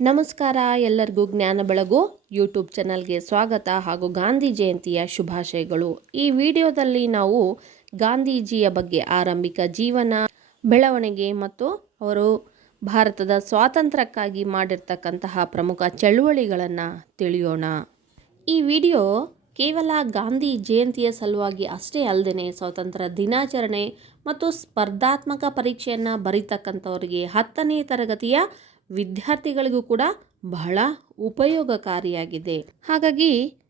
ನಮಸ್ಕಾರ, ಎಲ್ಲರಿಗೂ ಜ್ಞಾನ ಬೆಳಗು ಯೂಟ್ಯೂಬ್ ಚಾನಲ್ಗೆ ಸ್ವಾಗತ ಹಾಗೂ ಗಾಂಧಿ ಜಯಂತಿಯ ಶುಭಾಶಯಗಳು. ಈ ವಿಡಿಯೋದಲ್ಲಿ ನಾವು ಗಾಂಧೀಜಿಯ ಬಗ್ಗೆ ಆರಂಭಿಕ ಜೀವನ, ಬೆಳವಣಿಗೆ ಮತ್ತು ಅವರು ಭಾರತದ ಸ್ವಾತಂತ್ರ್ಯಕ್ಕಾಗಿ ಮಾಡಿರ್ತಕ್ಕಂತಹ ಪ್ರಮುಖ ಚಳುವಳಿಗಳನ್ನು ತಿಳಿಯೋಣ. ಈ ವಿಡಿಯೋ ಕೇವಲ ಗಾಂಧಿ ಜಯಂತಿಯ ಸಲುವಾಗಿ ಅಷ್ಟೇ ಅಲ್ಲದೆ ಸ್ವಾತಂತ್ರ್ಯ ದಿನಾಚರಣೆ ಮತ್ತು ಸ್ಪರ್ಧಾತ್ಮಕ ಪರೀಕ್ಷೆಯನ್ನು ಬರೀತಕ್ಕಂಥವರಿಗೆ ಹತ್ತನೇ ತರಗತಿಯ ವಿದ್ಯಾರ್ಥಿಗಳಿಗೂ ಕೂಡ ಬಹಳ ಉಪಯೋಗಕಾರಿಯಾಗಿದೆ. ಹಾಗಾಗಿ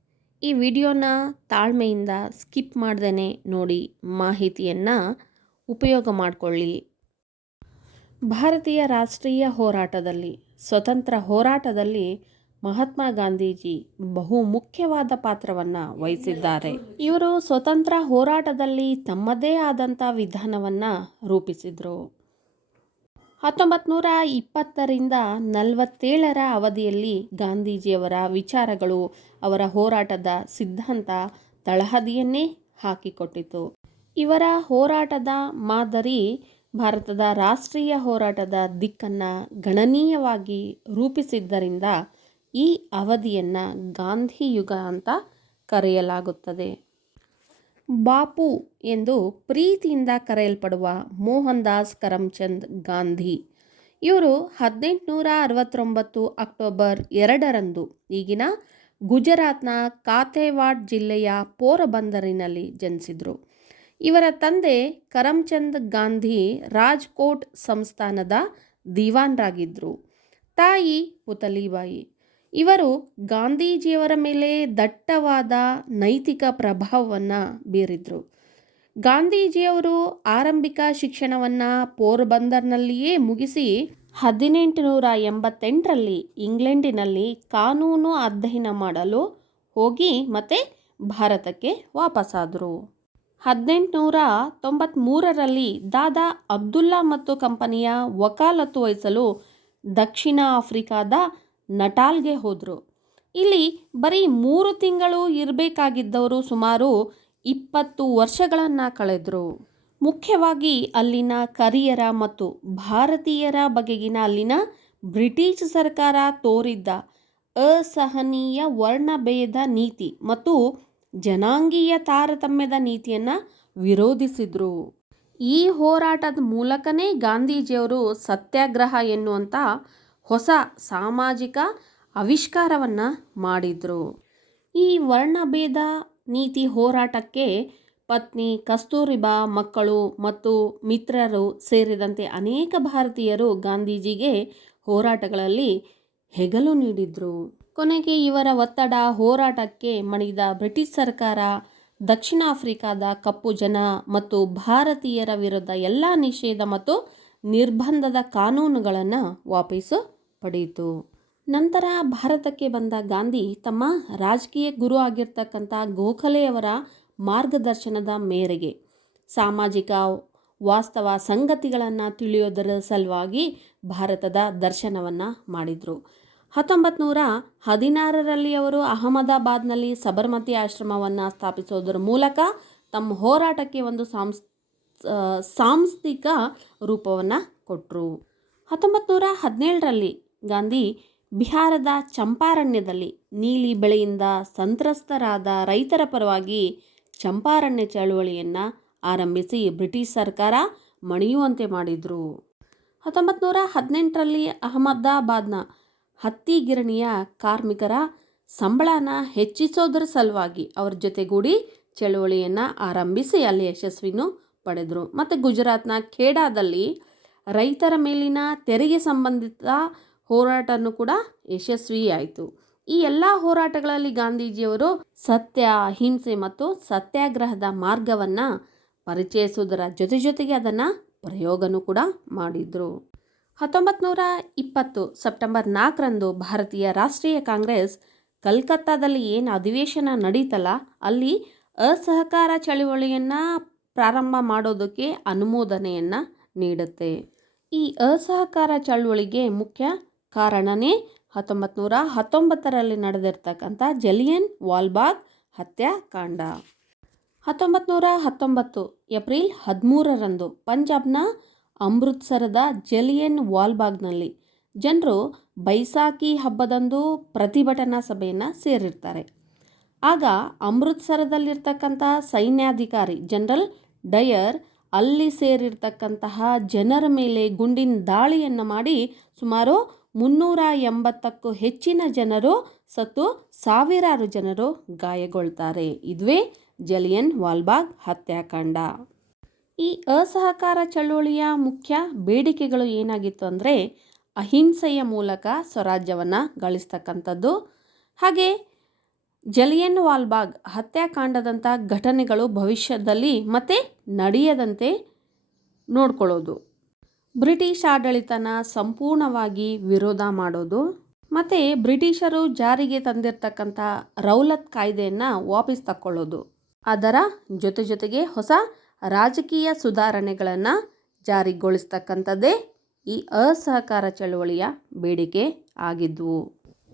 ಈ ವಿಡಿಯೋನ ತಾಳ್ಮೆಯಿಂದ ಸ್ಕಿಪ್ ಮಾಡ್ದೇ ನೋಡಿ ಮಾಹಿತಿಯನ್ನು ಉಪಯೋಗ ಮಾಡಿಕೊಳ್ಳಿ. ಭಾರತೀಯ ರಾಷ್ಟ್ರೀಯ ಹೋರಾಟದಲ್ಲಿ, ಸ್ವತಂತ್ರ ಹೋರಾಟದಲ್ಲಿ ಮಹಾತ್ಮ ಗಾಂಧೀಜಿ ಬಹು ಮುಖ್ಯವಾದ ಪಾತ್ರವನ್ನು ವಹಿಸಿದ್ದಾರೆ. ಇವರು ಸ್ವತಂತ್ರ ಹೋರಾಟದಲ್ಲಿ ತಮ್ಮದೇ ಆದಂಥ ವಿಧಾನವನ್ನು ರೂಪಿಸಿದರು. ಹತ್ತೊಂಬತ್ತು ನೂರ ಇಪ್ಪತ್ತರಿಂದ ನಲವತ್ತೇಳರ ಅವಧಿಯಲ್ಲಿ ಗಾಂಧೀಜಿಯವರ ವಿಚಾರಗಳು ಅವರ ಹೋರಾಟದ ಸಿದ್ಧಾಂತ ತಳಹದಿಯನ್ನೇ ಹಾಕಿಕೊಟ್ಟಿತು. ಇವರ ಹೋರಾಟದ ಮಾದರಿ ಭಾರತದ ರಾಷ್ಟ್ರೀಯ ಹೋರಾಟದ ದಿಕ್ಕನ್ನು ಗಣನೀಯವಾಗಿ ರೂಪಿಸಿದ್ದರಿಂದ ಈ ಅವಧಿಯನ್ನು ಗಾಂಧಿ ಯುಗ ಅಂತ ಕರೆಯಲಾಗುತ್ತದೆ. ಬಾಪು ಎಂದು ಪ್ರೀತಿಯಿಂದ ಕರೆಯಲ್ಪಡುವ ಮೋಹನ್ ದಾಸ್ ಕರಮ್ಚಂದ್ ಗಾಂಧಿ. ಇವರು ಹದಿನೆಂಟುನೂರ ಅರವತ್ತೊಂಬತ್ತು ಅಕ್ಟೋಬರ್ ಎರಡರಂದು ಈಗಿನ ಗುಜರಾತ್ನ ಕಾತೇವಾಡ್ ಜಿಲ್ಲೆಯ ಪೋರಬಂದರಿನಲ್ಲಿ ಜನಿಸಿದರು. ಇವರ ತಂದೆ ಕರಮ್ಚಂದ್ ಗಾಂಧಿ ರಾಜ್ಕೋಟ್ ಸಂಸ್ಥಾನದ ದಿವಾನ್ರಾಗಿದ್ದರು ತಾಯಿ ಪುತಲಿಬಾಯಿ. ಇವರು ಗಾಂಧೀಜಿಯವರ ಮೇಲೆ ದಟ್ಟವಾದ ನೈತಿಕ ಪ್ರಭಾವವನ್ನು ಬೀರಿದರು. ಗಾಂಧೀಜಿಯವರು ಆರಂಭಿಕ ಶಿಕ್ಷಣವನ್ನು ಪೋರ್ಬಂದರ್ನಲ್ಲಿಯೇ ಮುಗಿಸಿ ಹದಿನೆಂಟು ನೂರ ಎಂಬತ್ತೆಂಟರಲ್ಲಿ ಇಂಗ್ಲೆಂಡಿನಲ್ಲಿ ಕಾನೂನು ಅಧ್ಯಯನ ಮಾಡಲು ಹೋಗಿ ಮತ್ತೆ ಭಾರತಕ್ಕೆ ವಾಪಸ್ಸಾದರು ಹದಿನೆಂಟುನೂರ ತೊಂಬತ್ತ್ಮೂರರಲ್ಲಿ ದಾದಾ ಅಬ್ದುಲ್ಲಾ ಮತ್ತು ಕಂಪನಿಯ ವಕಾಲತ್ತು ವಹಿಸಲು ದಕ್ಷಿಣ ಆಫ್ರಿಕಾದ ನಟಾಲ್ಗೆ ಹೋದರು. ಇಲ್ಲಿ ಬರೀ ಮೂರು ತಿಂಗಳು ಇರಬೇಕಾಗಿದ್ದವರು ಸುಮಾರು ಇಪ್ಪತ್ತು ವರ್ಷಗಳನ್ನು ಕಳೆದರು. ಮುಖ್ಯವಾಗಿ ಅಲ್ಲಿನ ಕರಿಯರ ಮತ್ತು ಭಾರತೀಯರ ಬಗೆಗಿನ ಅಲ್ಲಿನ ಬ್ರಿಟಿಷ್ ಸರ್ಕಾರ ತೋರಿದ್ದ ಅಸಹನೀಯ ವರ್ಣಭೇದ ನೀತಿ ಮತ್ತು ಜನಾಂಗೀಯ ತಾರತಮ್ಯದ ನೀತಿಯನ್ನು ವಿರೋಧಿಸಿದರು. ಈ ಹೋರಾಟದ ಮೂಲಕನೇ ಗಾಂಧೀಜಿಯವರು ಸತ್ಯಾಗ್ರಹ ಎನ್ನುವಂಥ ಹೊಸ ಸಾಮಾಜಿಕ ಆವಿಷ್ಕಾರವನ್ನು ಮಾಡಿದರು. ಈ ವರ್ಣಭೇದ ನೀತಿ ಹೋರಾಟಕ್ಕೆ ಪತ್ನಿ ಕಸ್ತೂರಿಬಾ ಮಕ್ಕಳು ಮತ್ತು ಮಿತ್ರರು ಸೇರಿದಂತೆ ಅನೇಕ ಭಾರತೀಯರು ಗಾಂಧೀಜಿಗೆ ಹೋರಾಟಗಳಲ್ಲಿ ಹೆಗಲು ನೀಡಿದರು. ಕೊನೆಗೆ ಇವರ ಒತ್ತಡ ಹೋರಾಟಕ್ಕೆ ಮಣಿದ ಬ್ರಿಟಿಷ್ ಸರ್ಕಾರ, ದಕ್ಷಿಣ ಆಫ್ರಿಕಾದ ಕಪ್ಪು ಜನ ಮತ್ತು ಭಾರತೀಯರ ವಿರುದ್ಧ ಎಲ್ಲ ನಿಷೇಧ ಮತ್ತು ನಿರ್ಬಂಧದ ಕಾನೂನುಗಳನ್ನು ವಾಪಸ್ಸು ಪಡೆಯಿತು. ನಂತರ ಭಾರತಕ್ಕೆ ಬಂದ ಗಾಂಧಿ ತಮ್ಮ ರಾಜಕೀಯ ಗುರು ಆಗಿರ್ತಕ್ಕಂಥ ಗೋಖಲೆಯವರ ಮಾರ್ಗದರ್ಶನದ ಮೇರೆಗೆ ಸಾಮಾಜಿಕ ವಾಸ್ತವ ಸಂಗತಿಗಳನ್ನು ತಿಳಿಯೋದರ ಸಲುವಾಗಿ ಭಾರತದ ದರ್ಶನವನ್ನು ಮಾಡಿದರು. ಹತ್ತೊಂಬತ್ತು ನೂರ ಹದಿನಾರರಲ್ಲಿ ಅವರು ಅಹಮದಾಬಾದ್ನಲ್ಲಿ ಸಬರ್ಮತಿ ಆಶ್ರಮವನ್ನು ಸ್ಥಾಪಿಸೋದರ ಮೂಲಕ ತಮ್ಮ ಹೋರಾಟಕ್ಕೆ ಒಂದು ಸಾಂಸ್ ಸಾಂಸ್ಥಿಕ ರೂಪವನ್ನು ಕೊಟ್ಟರು ಹತ್ತೊಂಬತ್ತು ನೂರ ಹದಿನೇಳರಲ್ಲಿ ಗಾಂಧಿ, ಬಿಹಾರದ ಚಂಪಾರಣ್ಯದಲ್ಲಿ ನೀಲಿ ಬೆಳೆಯಿಂದ ಸಂತ್ರಸ್ತರಾದ ರೈತರ ಪರವಾಗಿ ಚಂಪಾರಣ್ಯ ಚಳುವಳಿಯನ್ನು ಆರಂಭಿಸಿ ಬ್ರಿಟಿಷ್ ಸರ್ಕಾರ ಮಣಿಯುವಂತೆ ಮಾಡಿದರು. ಹತ್ತೊಂಬತ್ತು ನೂರ ಹದಿನೆಂಟರಲ್ಲಿ ಅಹಮದಾಬಾದ್ನ ಹತ್ತಿ ಗಿರಣಿಯ ಕಾರ್ಮಿಕರ ಸಂಬಳನ ಹೆಚ್ಚಿಸೋದರ ಸಲುವಾಗಿ ಅವರ ಜೊತೆಗೂಡಿ ಚಳುವಳಿಯನ್ನು ಆರಂಭಿಸಿ ಅಲ್ಲಿ ಯಶಸ್ವಿನೂ ಪಡೆದರು. ಮತ್ತು ಗುಜರಾತ್ನ ಖೇಡಾದಲ್ಲಿ ರೈತರ ಮೇಲಿನ ತೆರಿಗೆ ಸಂಬಂಧಿತ ಹೋರಾಟನೂ ಕೂಡ ಯಶಸ್ವಿಯಾಯಿತು ಈ ಎಲ್ಲ ಹೋರಾಟಗಳಲ್ಲಿ ಗಾಂಧೀಜಿಯವರು ಸತ್ಯ, ಅಹಿಂಸೆ ಮತ್ತು ಸತ್ಯಾಗ್ರಹದ ಮಾರ್ಗವನ್ನು ಪರಿಚಯಿಸುವುದರ ಜೊತೆ ಜೊತೆಗೆ ಅದನ್ನು ಪ್ರಯೋಗನೂ ಕೂಡ ಮಾಡಿದರು. ಹತ್ತೊಂಬತ್ತು ನೂರ ಇಪ್ಪತ್ತು ಸೆಪ್ಟೆಂಬರ್ ನಾಲ್ಕರಂದು ಭಾರತೀಯ ರಾಷ್ಟ್ರೀಯ ಕಾಂಗ್ರೆಸ್ ಕಲ್ಕತ್ತಾದಲ್ಲಿ ಏನು ಅಧಿವೇಶನ ನಡೀತಲ್ಲ, ಅಲ್ಲಿ ಅಸಹಕಾರ ಚಳುವಳಿಯನ್ನು ಪ್ರಾರಂಭ ಮಾಡೋದಕ್ಕೆ ಅನುಮೋದನೆಯನ್ನು ನೀಡುತ್ತೆ. ಈ ಅಸಹಕಾರ ಚಳುವಳಿಗೆ ಮುಖ್ಯ ಕಾರಣನೇ ಹತ್ತೊಂಬತ್ತು ನೂರ ಹತ್ತೊಂಬತ್ತರಲ್ಲಿ ನಡೆದಿರ್ತಕ್ಕಂಥ ಜಲಿಯನ್ ವಾಲ್ಬಾಗ್ ಹತ್ಯಾಕಾಂಡ. ಹತ್ತೊಂಬತ್ತು ನೂರ ಹತ್ತೊಂಬತ್ತು ಏಪ್ರಿಲ್ ಹದಿಮೂರರಂದು ಪಂಜಾಬ್ನ ಅಮೃತ್ಸರದ ಜಲಿಯನ್ ವಾಲ್ಬಾಗ್ನಲ್ಲಿ ಜನರು ಬೈಸಾಖಿ ಹಬ್ಬದಂದು ಪ್ರತಿಭಟನಾ ಸಭೆಯನ್ನು ಸೇರಿರ್ತಾರೆ. ಆಗ ಅಮೃತ್ಸರದಲ್ಲಿರ್ತಕ್ಕಂಥ ಸೈನ್ಯಾಧಿಕಾರಿ ಜನರಲ್ ಡಯರ್ ಅಲ್ಲಿ ಸೇರಿರ್ತಕ್ಕಂತಹ ಜನರ ಮೇಲೆ ಗುಂಡಿನ ದಾಳಿಯನ್ನು ಮಾಡಿ ಸುಮಾರು ಮುನ್ನೂರ ಎಂಬತ್ತಕ್ಕೂ ಹೆಚ್ಚಿನ ಜನರು ಸತ್ತು ಸಾವಿರಾರು ಜನರು ಗಾಯಗೊಳ್ತಾರೆ. ಇದುವೇ ಜಲಿಯನ್ ವಾಲ್ಬಾಗ್ ಹತ್ಯಾಕಾಂಡ. ಈ ಅಸಹಕಾರ ಚಳುವಳಿಯ ಮುಖ್ಯ ಬೇಡಿಕೆಗಳು ಏನಾಗಿತ್ತು ಅಂದರೆ, ಅಹಿಂಸೆಯ ಮೂಲಕ ಸ್ವರಾಜ್ಯವನ್ನು ಗಳಿಸ್ತಕ್ಕಂಥದ್ದು. ಹಾಗೆ ಜಲಿಯನ್ ವಾಲ್ಬಾಗ್ ಹತ್ಯಾಕಾಂಡದಂಥ ಘಟನೆಗಳು ಭವಿಷ್ಯದಲ್ಲಿ ಮತ್ತೆ ನಡೆಯದಂತೆ ನೋಡ್ಕೊಳ್ಳೋದು. ಬ್ರಿಟಿಷ್ ಆಡಳಿತನ ಸಂಪೂರ್ಣವಾಗಿ ವಿರೋಧ ಮಾಡೋದು ಮತ್ತು ಬ್ರಿಟಿಷರು ಜಾರಿಗೆ ತಂದಿರತಕ್ಕಂಥ ರೌಲತ್ ಕಾಯ್ದೆಯನ್ನು ವಾಪಸ್ ತಕ್ಕೊಳ್ಳೋದು. ಅದರ ಜೊತೆ ಜೊತೆಗೆ ಹೊಸ ರಾಜಕೀಯ ಸುಧಾರಣೆಗಳನ್ನು ಜಾರಿಗೊಳಿಸ್ತಕ್ಕಂಥದ್ದೇ ಈ ಅಸಹಕಾರ ಚಳುವಳಿಯ ಬೇಡಿಕೆ ಆಗಿದ್ವು.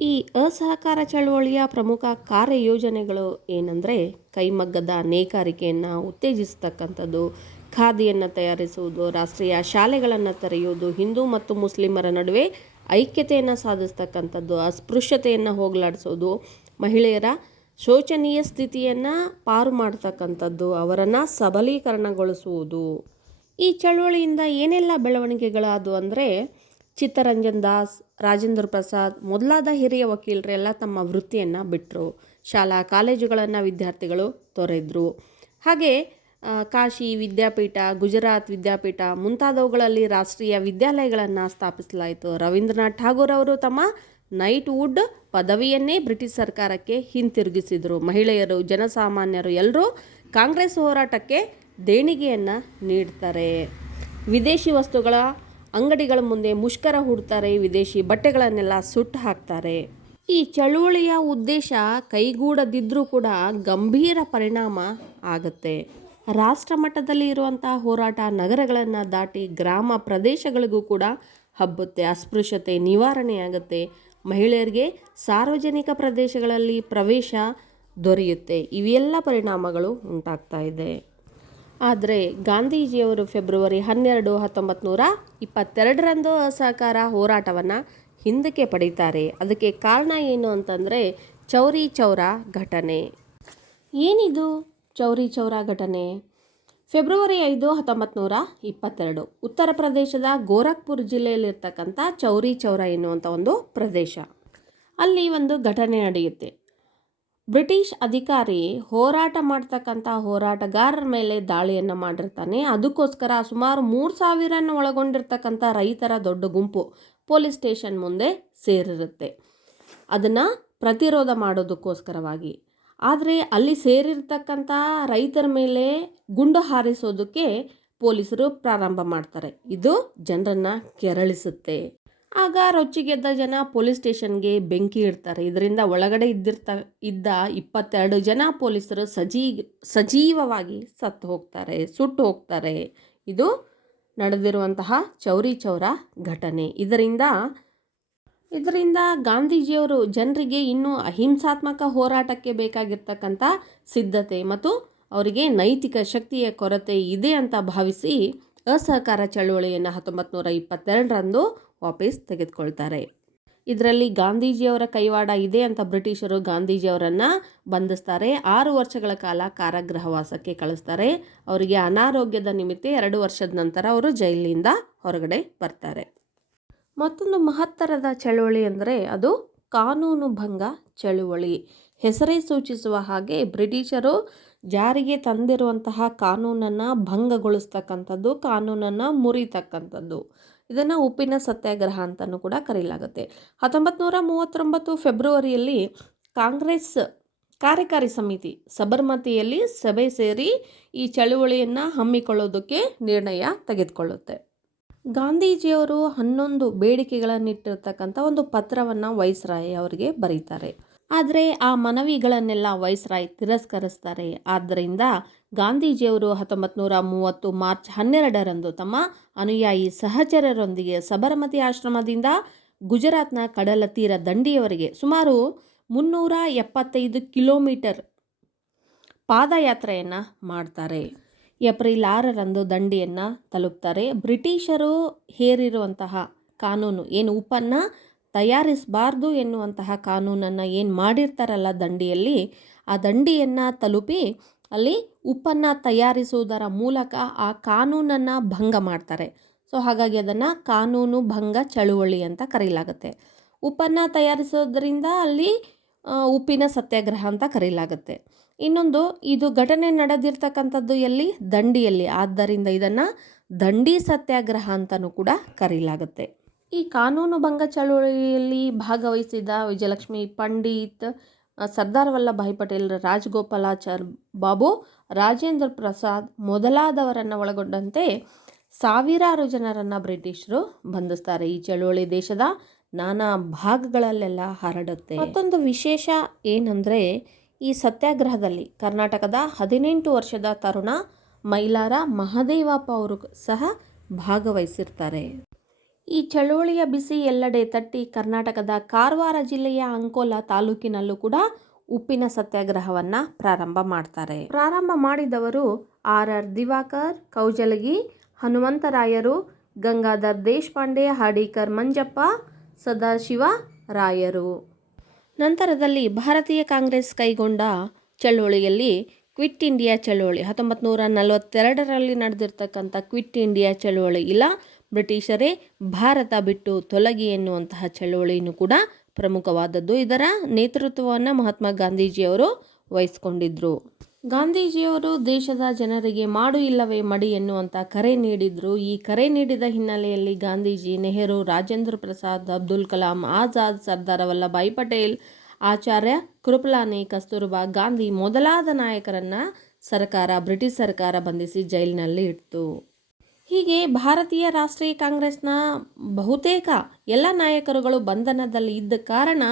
ಈ ಅಸಹಕಾರ ಚಳುವಳಿಯ ಪ್ರಮುಖ ಕಾರ್ಯಯೋಜನೆಗಳು ಏನಂದರೆ ಕೈಮಗ್ಗದ ನೇಕಾರಿಕೆಯನ್ನು ಉತ್ತೇಜಿಸ್ತಕ್ಕಂಥದ್ದು ಖಾದಿಯನ್ನು ತಯಾರಿಸುವುದು, ರಾಷ್ಟ್ರೀಯ ಶಾಲೆಗಳನ್ನು ತೆರೆಯುವುದು, ಹಿಂದೂ ಮತ್ತು ಮುಸ್ಲಿಮರ ನಡುವೆ ಐಕ್ಯತೆಯನ್ನು ಸಾಧಿಸ್ತಕ್ಕಂಥದ್ದು, ಅಸ್ಪೃಶ್ಯತೆಯನ್ನು ಹೋಗಲಾಡಿಸೋದು ಮಹಿಳೆಯರ ಶೋಚನೀಯ ಸ್ಥಿತಿಯನ್ನು ಪಾರು ಮಾಡ್ತಕ್ಕಂಥದ್ದು, ಅವರನ್ನು ಸಬಲೀಕರಣಗೊಳಿಸುವುದು. ಈ ಚಳುವಳಿಯಿಂದ ಏನೆಲ್ಲ ಬೆಳವಣಿಗೆಗಳಾದವು ಅಂದರೆ, ಚಿತ್ತರಂಜನ್ ದಾಸ್, ರಾಜೇಂದ್ರ ಪ್ರಸಾದ್ ಮೊದಲಾದ ಹಿರಿಯ ವಕೀಲರೆಲ್ಲ ತಮ್ಮ ವೃತ್ತಿಯನ್ನು ಬಿಟ್ಟರು ಶಾಲಾ ಕಾಲೇಜುಗಳನ್ನು ವಿದ್ಯಾರ್ಥಿಗಳು ತೊರೆದರು. ಹಾಗೆ ಕಾಶಿ ವಿದ್ಯಾಪೀಠ, ಗುಜರಾತ್ ವಿದ್ಯಾಪೀಠ ಮುಂತಾದವುಗಳಲ್ಲಿ ರಾಷ್ಟ್ರೀಯ ವಿದ್ಯಾಲಯಗಳನ್ನು ಸ್ಥಾಪಿಸಲಾಯಿತು. ರವೀಂದ್ರನಾಥ್ ಠಾಗೂರ್ ಅವರು ತಮ್ಮ ನೈಟ್ ವುಡ್ ಪದವಿಯನ್ನೇ ಬ್ರಿಟಿಷ್ ಸರ್ಕಾರಕ್ಕೆ ಹಿಂತಿರುಗಿಸಿದರು. ಮಹಿಳೆಯರು, ಜನಸಾಮಾನ್ಯರು ಎಲ್ಲರೂ ಕಾಂಗ್ರೆಸ್ ಹೋರಾಟಕ್ಕೆ ದೇಣಿಗೆಯನ್ನು ನೀಡ್ತಾರೆ. ವಿದೇಶಿ ವಸ್ತುಗಳ ಅಂಗಡಿಗಳ ಮುಂದೆ ಮುಷ್ಕರ ಹೂಡ್ತಾರೆ. ವಿದೇಶಿ ಬಟ್ಟೆಗಳನ್ನೆಲ್ಲ ಸುಟ್ಟು ಹಾಕ್ತಾರೆ. ಈ ಚಳುವಳಿಯ ಉದ್ದೇಶ ಕೈಗೂಡದಿದ್ದರೂ ಕೂಡ ಗಂಭೀರ ಪರಿಣಾಮ ಆಗುತ್ತೆ. ರಾಷ್ಟ್ರ ಮಟ್ಟದಲ್ಲಿ ಇರುವಂಥ ಹೋರಾಟ ನಗರಗಳನ್ನು ದಾಟಿ ಗ್ರಾಮ ಪ್ರದೇಶಗಳಿಗೂ ಕೂಡ ಹಬ್ಬುತ್ತೆ, ಅಸ್ಪೃಶ್ಯತೆ ನಿವಾರಣೆಯಾಗುತ್ತೆ. ಮಹಿಳೆಯರಿಗೆ ಸಾರ್ವಜನಿಕ ಪ್ರದೇಶಗಳಲ್ಲಿ ಪ್ರವೇಶ ದೊರೆಯುತ್ತೆ. ಇವೆಲ್ಲ ಪರಿಣಾಮಗಳು ಉಂಟಾಗ್ತಾ ಇದೆ. ಆದರೆ ಗಾಂಧೀಜಿಯವರು ಫೆಬ್ರವರಿ ಹನ್ನೆರಡು ಹತ್ತೊಂಬತ್ತು ನೂರ ಇಪ್ಪತ್ತೆರಡರಂದು ಅಸಹಕಾರ ಹೋರಾಟವನ್ನು ಹಿಂದಕ್ಕೆ ಪಡೀತಾರೆ. ಅದಕ್ಕೆ ಕಾರಣ ಏನು ಅಂತಂದರೆ, ಚೌರಿ ಚೌರ ಘಟನೆ. ಏನಿದು? ಚೌರಿ ಚೌರ ಘಟನೆ. ಫೆಬ್ರವರಿ ಐದು ಹತ್ತೊಂಬತ್ತು ನೂರ ಇಪ್ಪತ್ತೆರಡು. ಉತ್ತರ ಪ್ರದೇಶದ ಗೋರಖ್ಪುರ್ ಜಿಲ್ಲೆಯಲ್ಲಿರ್ತಕ್ಕಂಥ ಚೌರಿ ಚೌರ ಎನ್ನುವಂಥ ಒಂದು ಪ್ರದೇಶ. ಅಲ್ಲಿ ಒಂದು ಘಟನೆ ನಡೆಯುತ್ತೆ. ಬ್ರಿಟಿಷ್ ಅಧಿಕಾರಿ ಹೋರಾಟ ಮಾಡ್ತಕ್ಕಂಥ ಹೋರಾಟಗಾರರ ಮೇಲೆ ದಾಳಿಯನ್ನು ಮಾಡಿರ್ತಾನೆ. ಅದಕ್ಕೋಸ್ಕರ ಸುಮಾರು ಮೂರು ಸಾವಿರನ ಒಳಗೊಂಡಿರ್ತಕ್ಕಂಥ ರೈತರ ದೊಡ್ಡ ಗುಂಪು ಪೊಲೀಸ್ ಸ್ಟೇಷನ್ ಮುಂದೆ ಸೇರಿರುತ್ತೆ. ಅದನ್ನು ಪ್ರತಿರೋಧ ಮಾಡೋದಕ್ಕೋಸ್ಕರವಾಗಿ. ಆದರೆ ಅಲ್ಲಿ ಸೇರಿರ್ತಕ್ಕಂಥ ರೈತರ ಮೇಲೆ ಗುಂಡು ಹಾರಿಸೋದಕ್ಕೆ ಪೊಲೀಸರು ಪ್ರಾರಂಭ ಮಾಡ್ತಾರೆ. ಇದು ಜನರನ್ನು ಕೆರಳಿಸುತ್ತೆ. ಆಗ ರೊಚ್ಚಿಗೆದ್ದ ಜನ ಪೊಲೀಸ್ ಸ್ಟೇಷನ್ಗೆ ಬೆಂಕಿ ಇಡ್ತಾರೆ. ಇದರಿಂದ ಒಳಗಡೆ ಇದ್ದಿರ್ತ, ಇದ್ದ ಇಪ್ಪತ್ತೆರಡು ಜನ ಪೊಲೀಸರು ಸಜೀ, ಸಜೀವವಾಗಿ ಸತ್ತು ಹೋಗ್ತಾರೆ, ಸುಟ್ಟು ಹೋಗ್ತಾರೆ. ಇದು ನಡೆದಿರುವಂತಹ ಚೌರಿ ಚೌರ ಘಟನೆ. ಇದರಿಂದ ಇದರಿಂದ ಗಾಂಧೀಜಿಯವರು ಜನರಿಗೆ ಇನ್ನೂ ಅಹಿಂಸಾತ್ಮಕ ಹೋರಾಟಕ್ಕೆ ಬೇಕಾಗಿರ್ತಕ್ಕಂಥ ಸಿದ್ಧತೆ ಮತ್ತು ಅವರಿಗೆ ನೈತಿಕ ಶಕ್ತಿಯ ಕೊರತೆ ಇದೆ ಅಂತ ಭಾವಿಸಿ ಅಸಹಕಾರ ಚಳುವಳಿಯನ್ನು ಹತ್ತೊಂಬತ್ತು ನೂರ ಇಪ್ಪತ್ತೆರಡರಂದು ವಾಪಸ್ ತೆಗೆದುಕೊಳ್ತಾರೆ. ಇದರಲ್ಲಿ ಗಾಂಧೀಜಿಯವರ ಕೈವಾಡ ಇದೆ ಅಂತ ಬ್ರಿಟಿಷರು ಗಾಂಧೀಜಿಯವರನ್ನು ಬಂಧಿಸ್ತಾರೆ. ಆರು ವರ್ಷಗಳ ಕಾಲ ಕಾರಾಗೃಹವಾಸಕ್ಕೆ ಕಳಿಸ್ತಾರೆ. ಅವರಿಗೆ ಅನಾರೋಗ್ಯದ ನಿಮಿತ್ತ ಎರಡು ವರ್ಷದ ನಂತರ ಅವರು ಜೈಲಿನಿಂದ ಹೊರಗಡೆ ಬರ್ತಾರೆ. ಮತ್ತೊಂದು ಮಹತ್ತರದ ಚಳುವಳಿ ಅಂದರೆ ಅದು ಕಾನೂನು ಭಂಗ ಚಳುವಳಿ. ಹೆಸರೇ ಸೂಚಿಸುವ ಹಾಗೆ ಬ್ರಿಟಿಷರು ಜಾರಿಗೆ ತಂದಿರುವಂತಹ ಕಾನೂನನ್ನು ಭಂಗಗೊಳಿಸ್ತಕ್ಕಂಥದ್ದು, ಕಾನೂನನ್ನು ಮುರಿತಕ್ಕಂಥದ್ದು. ಇದನ್ನು ಉಪ್ಪಿನ ಸತ್ಯಾಗ್ರಹ ಅಂತಲೂ ಕೂಡ ಕರೆಯಲಾಗುತ್ತೆ ಹತ್ತೊಂಬತ್ತು ನೂರ ಮೂವತ್ತೊಂಬತ್ತು ಫೆಬ್ರವರಿಯಲ್ಲಿ ಕಾಂಗ್ರೆಸ್ ಕಾರ್ಯಕಾರಿ ಸಮಿತಿ ಸಬರ್ಮತಿಯಲ್ಲಿ ಸಭೆ ಸೇರಿ ಈ ಚಳುವಳಿಯನ್ನು ಹಮ್ಮಿಕೊಳ್ಳೋದಕ್ಕೆ ನಿರ್ಣಯ ತೆಗೆದುಕೊಳ್ಳುತ್ತೆ. ಗಾಂಧೀಜಿಯವರು ಹನ್ನೊಂದು ಬೇಡಿಕೆಗಳನ್ನಿಟ್ಟಿರ್ತಕ್ಕಂಥ ಒಂದು ಪತ್ರವನ್ನು ವೈಸ್ರಾಯ್ ಅವರಿಗೆ ಬರೀತಾರೆ. ಆದರೆ ಆ ಮನವಿಗಳನ್ನೆಲ್ಲ ವೈಸ್ರಾಯ್ ತಿರಸ್ಕರಿಸ್ತಾರೆ. ಆದ್ದರಿಂದ ಗಾಂಧೀಜಿಯವರು ಹತ್ತೊಂಬತ್ತು ನೂರ ಮೂವತ್ತು ಮಾರ್ಚ್ ಹನ್ನೆರಡರಂದು ತಮ್ಮ ಅನುಯಾಯಿ ಸಹಚರರೊಂದಿಗೆ ಸಬರಮತಿ ಆಶ್ರಮದಿಂದ ಗುಜರಾತ್ನ ಕಡಲ ತೀರ ದಂಡಿಯವರೆಗೆ ಸುಮಾರು ಮುನ್ನೂರ ಎಪ್ಪತ್ತೈದು ಕಿಲೋಮೀಟರ್ ಪಾದಯಾತ್ರೆಯನ್ನು ಮಾಡ್ತಾರೆ. ಏಪ್ರಿಲ್ ಆರರಂದು ದಂಡಿಯನ್ನು ತಲುಪ್ತಾರೆ. ಬ್ರಿಟಿಷರು ಹೇರಿರುವಂತಹ ಕಾನೂನು ಏನು? ಉಪ್ಪನ್ನು ತಯಾರಿಸಬಾರ್ದು ಎನ್ನುವಂತಹ ಕಾನೂನನ್ನು ಏನು ಮಾಡಿರ್ತಾರಲ್ಲ ದಂಡಿಯಲ್ಲಿ, ಆ ದಂಡಿಯನ್ನು ತಲುಪಿ ಅಲ್ಲಿ ಉಪ್ಪನ್ನು ತಯಾರಿಸುವುದರ ಮೂಲಕ ಆ ಕಾನೂನನ್ನು ಭಂಗ ಮಾಡ್ತಾರೆ. ಸೊ, ಹಾಗಾಗಿ ಅದನ್ನು ಕಾನೂನು ಭಂಗ ಚಳುವಳಿ ಅಂತ ಕರೀಲಾಗುತ್ತೆ. ಉಪ್ಪನ್ನು ತಯಾರಿಸೋದ್ರಿಂದ ಅಲ್ಲಿ ಉಪ್ಪಿನ ಸತ್ಯಾಗ್ರಹ ಅಂತ ಕರೆಯಲಾಗುತ್ತೆ ಇನ್ನೊಂದು, ಇದು ಘಟನೆ ನಡೆದಿರ್ತಕ್ಕಂಥದ್ದು ಎಲ್ಲಿ? ದಂಡಿಯಲ್ಲಿ. ಆದ್ದರಿಂದ ಇದನ್ನು ದಂಡಿ ಸತ್ಯಾಗ್ರಹ ಅಂತಲೂ ಕೂಡ ಕರೆಯಲಾಗುತ್ತೆ ಈ ಕಾನೂನು ಭಂಗ ಚಳುವಳಿಯಲ್ಲಿ ಭಾಗವಹಿಸಿದ ವಿಜಯಲಕ್ಷ್ಮಿ ಪಂಡಿತ್ ಸರ್ದಾರ್ ವಲ್ಲಭಾಯಿ ಪಟೇಲ್ ರಾಜಗೋಪಾಲಾಚಾರ್ ಬಾಬು, ರಾಜೇಂದ್ರ ಪ್ರಸಾದ್ ಮೊದಲಾದವರನ್ನು ಒಳಗೊಂಡಂತೆ ಸಾವಿರಾರು ಜನರನ್ನು ಬ್ರಿಟಿಷರು ಬಂಧಿಸ್ತಾರೆ. ಈ ಚಳುವಳಿ ದೇಶದ ನಾನಾ ಭಾಗಗಳಲ್ಲೆಲ್ಲ ಹರಡುತ್ತೆ. ಮತ್ತೊಂದು ವಿಶೇಷ ಏನಂದರೆ ಈ ಸತ್ಯಾಗ್ರಹದಲ್ಲಿ ಕರ್ನಾಟಕದ ಹದಿನೆಂಟು ವರ್ಷದ ತರುಣ ಮೈಲಾರ ಮಹದೇವಪ್ಪ ಅವರು ಸಹ ಭಾಗವಹಿಸಿರ್ತಾರೆ. ಈ ಚಳುವಳಿಯ ಬಿಸಿ ಎಲ್ಲೆಡೆ ತಟ್ಟಿ ಕರ್ನಾಟಕದ ಕಾರವಾರ ಜಿಲ್ಲೆಯ ಅಂಕೋಲ ತಾಲೂಕಿನಲ್ಲೂ ಕೂಡ ಉಪ್ಪಿನ ಸತ್ಯಾಗ್ರಹವನ್ನು ಪ್ರಾರಂಭ ಮಾಡ್ತಾರೆ. ಪ್ರಾರಂಭ ಮಾಡಿದವರು ಆರ್ ಆರ್ ದಿವಾಕರ್, ಕೌಜಲಗಿ, ಹನುಮಂತರಾಯರು, ಗಂಗಾಧರ್ ದೇಶಪಾಂಡೆ, ಹಾಡೀಕರ್ ಮಂಜಪ್ಪ, ಸದಾಶಿವ ರಾಯರು. ನಂತರದಲ್ಲಿ ಭಾರತೀಯ ಕಾಂಗ್ರೆಸ್ ಕೈಗೊಂಡ ಚಳುವಳಿಯಲ್ಲಿ ಕ್ವಿಟ್ ಇಂಡಿಯಾ ಚಳುವಳಿ. ಹತ್ತೊಂಬತ್ತು ನೂರ ನಲವತ್ತೆರಡರಲ್ಲಿ ನಡೆದಿರ್ತಕ್ಕಂಥ ಕ್ವಿಟ್ ಇಂಡಿಯಾ ಚಳುವಳಿ ಇಲ್ಲ. ಬ್ರಿಟಿಷರೇ ಭಾರತ ಬಿಟ್ಟು ತೊಲಗಿ ಎನ್ನುವಂತಹ ಚಳುವಳಿಯೂ ಕೂಡ ಪ್ರಮುಖವಾದದ್ದು. ಇದರ ನೇತೃತ್ವವನ್ನು ಮಹಾತ್ಮ ಗಾಂಧೀಜಿಯವರು ವಹಿಸ್ಕೊಂಡಿದ್ರು. ಗಾಂಧೀಜಿಯವರು ದೇಶದ ಜನರಿಗೆ ಮಾಡು ಇಲ್ಲವೇ ಮಡಿ ಎನ್ನುವಂಥ ಕರೆ ನೀಡಿದ್ರು. ಈ ಕರೆ ನೀಡಿದ ಹಿನ್ನೆಲೆಯಲ್ಲಿ ಗಾಂಧೀಜಿ, ನೆಹರು, ರಾಜೇಂದ್ರ ಪ್ರಸಾದ್, ಅಬ್ದುಲ್ ಕಲಾಂ, ಆಜಾದ್ ಸರ್ದಾರ್ ವಲ್ಲಭಾಯಿ ಪಟೇಲ್, ಆಚಾರ್ಯ ಕೃಪಲಾನಿ ಕಸ್ತೂರ್ಬಾ ಗಾಂಧಿ ಮೊದಲಾದ ನಾಯಕರನ್ನು ಸರ್ಕಾರ, ಬ್ರಿಟಿಷ್ ಸರ್ಕಾರ ಬಂಧಿಸಿ ಜೈಲಿನಲ್ಲಿ ಇಟ್ಟು ಹೀಗೆ ಭಾರತೀಯ ರಾಷ್ಟ್ರೀಯ ಕಾಂಗ್ರೆಸ್ನ ಬಹುತೇಕ ಎಲ್ಲ ನಾಯಕರುಗಳು ಬಂಧನದಲ್ಲಿ ಇದ್ದ ಕಾರಣ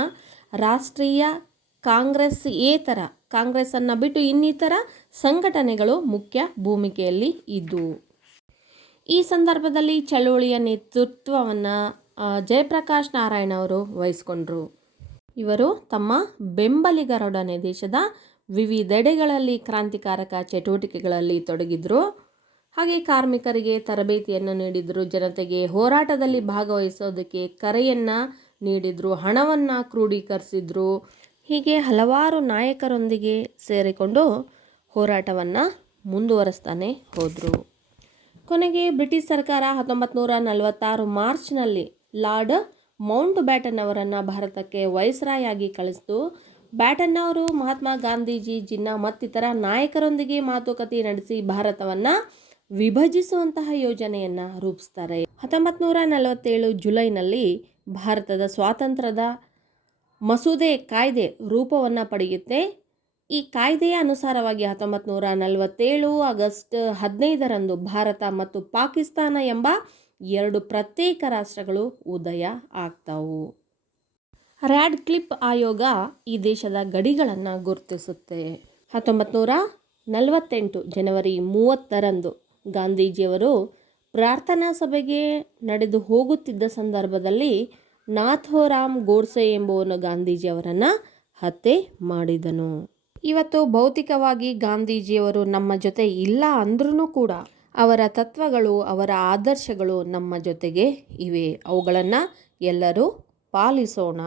ರಾಷ್ಟ್ರೀಯ ಕಾಂಗ್ರೆಸ್ ಏತರ ಕಾಂಗ್ರೆಸ್ಸನ್ನು ಬಿಟ್ಟು ಇನ್ನಿತರ ಸಂಘಟನೆಗಳು ಮುಖ್ಯ ಭೂಮಿಕೆಯಲ್ಲಿ ಇದ್ದವು ಈ ಸಂದರ್ಭದಲ್ಲಿ ಚಳುವಳಿಯ ನೇತೃತ್ವವನ್ನು ಜಯಪ್ರಕಾಶ್ ನಾರಾಯಣ ಅವರು ವಹಿಸಿಕೊಂಡರು. ಇವರು ತಮ್ಮ ಬೆಂಬಲಿಗರೊಡನೆ ದೇಶದ ವಿವಿಧೆಡೆಗಳಲ್ಲಿ ಕ್ರಾಂತಿಕಾರಕ ಚಟುವಟಿಕೆಗಳಲ್ಲಿ ತೊಡಗಿದ್ರು. ಹಾಗೆ ಕಾರ್ಮಿಕರಿಗೆ ತರಬೇತಿಯನ್ನು ನೀಡಿದರು, ಜನತೆಗೆ ಹೋರಾಟದಲ್ಲಿ ಭಾಗವಹಿಸೋದಕ್ಕೆ ಕರೆಯನ್ನು ನೀಡಿದರು, ಹಣವನ್ನು ಕ್ರೋಢೀಕರಿಸಿದ್ರು ಹೀಗೆ ಹಲವಾರು ನಾಯಕರೊಂದಿಗೆ ಸೇರಿಕೊಂಡು ಹೋರಾಟವನ್ನು ಮುಂದುವರೆಸ್ತಾನೆ ಹೋದರು. ಕೊನೆಗೆ ಬ್ರಿಟಿಷ್ ಸರ್ಕಾರ ಹತ್ತೊಂಬತ್ತು ನೂರ ನಲವತ್ತಾರು ಮಾರ್ಚ್ನಲ್ಲಿ ಲಾರ್ಡ್ ಮೌಂಟ್ ಬ್ಯಾಟನ್ ಅವರನ್ನು ಭಾರತಕ್ಕೆ ವೈಸ್ರಾಯಾಗಿ ಕಳಿಸ್ತು. ಬ್ಯಾಟನ್ ಅವರು ಮಹಾತ್ಮ ಗಾಂಧೀಜಿ, ಜಿನ್ನಾ ಮತ್ತಿತರ ನಾಯಕರೊಂದಿಗೆ ಮಾತುಕತೆ ನಡೆಸಿ ಭಾರತವನ್ನು ವಿಭಜಿಸುವಂತಹ ಯೋಜನೆಯನ್ನು ರೂಪಿಸ್ತಾರೆ. ಹತ್ತೊಂಬತ್ತು ನೂರ ನಲವತ್ತೇಳು ಜುಲೈನಲ್ಲಿ ಭಾರತದ ಸ್ವಾತಂತ್ರ್ಯದ ಮಸೂದೆ ಕಾಯ್ದೆ ರೂಪವನ್ನು ಪಡೆಯುತ್ತೆ. ಈ ಕಾಯ್ದೆಯ ಅನುಸಾರವಾಗಿ ಹತ್ತೊಂಬತ್ತು ನೂರ ನಲವತ್ತೇಳು ಆಗಸ್ಟ್ ಹದಿನೈದರಂದು ಭಾರತ ಮತ್ತು ಪಾಕಿಸ್ತಾನ ಎಂಬ ಎರಡು ಪ್ರತ್ಯೇಕ ರಾಷ್ಟ್ರಗಳು ಉದಯ ಆಗ್ತಾವು. ರ್ಯಾಡ್ ಕ್ಲಿಪ್ ಆಯೋಗ ಈ ದೇಶದ ಗಡಿಗಳನ್ನು ಗುರುತಿಸುತ್ತೆ. ಹತ್ತೊಂಬತ್ತು ನೂರ ನಲವತ್ತೆಂಟು ಜನವರಿ ಮೂವತ್ತರಂದು ಗಾಂಧೀಜಿಯವರು ಪ್ರಾರ್ಥನಾ ಸಭೆಗೆ ನಡೆದು ಹೋಗುತ್ತಿದ್ದ ಸಂದರ್ಭದಲ್ಲಿ ನಾಥೋರಾಮ್ ಗೋಡ್ಸೆ ಎಂಬುವನು ಗಾಂಧೀಜಿಯವರನ್ನು ಹತ್ಯೆ ಮಾಡಿದನು. ಇವತ್ತು ಭೌತಿಕವಾಗಿ ಗಾಂಧೀಜಿಯವರು ನಮ್ಮ ಜೊತೆ ಇಲ್ಲ ಅಂದ್ರೂ ಕೂಡ ಅವರ ತತ್ವಗಳು, ಅವರ ಆದರ್ಶಗಳು ನಮ್ಮ ಜೊತೆಗೆ ಇವೆ. ಅವುಗಳನ್ನು ಎಲ್ಲರೂ ಪಾಲಿಸೋಣ.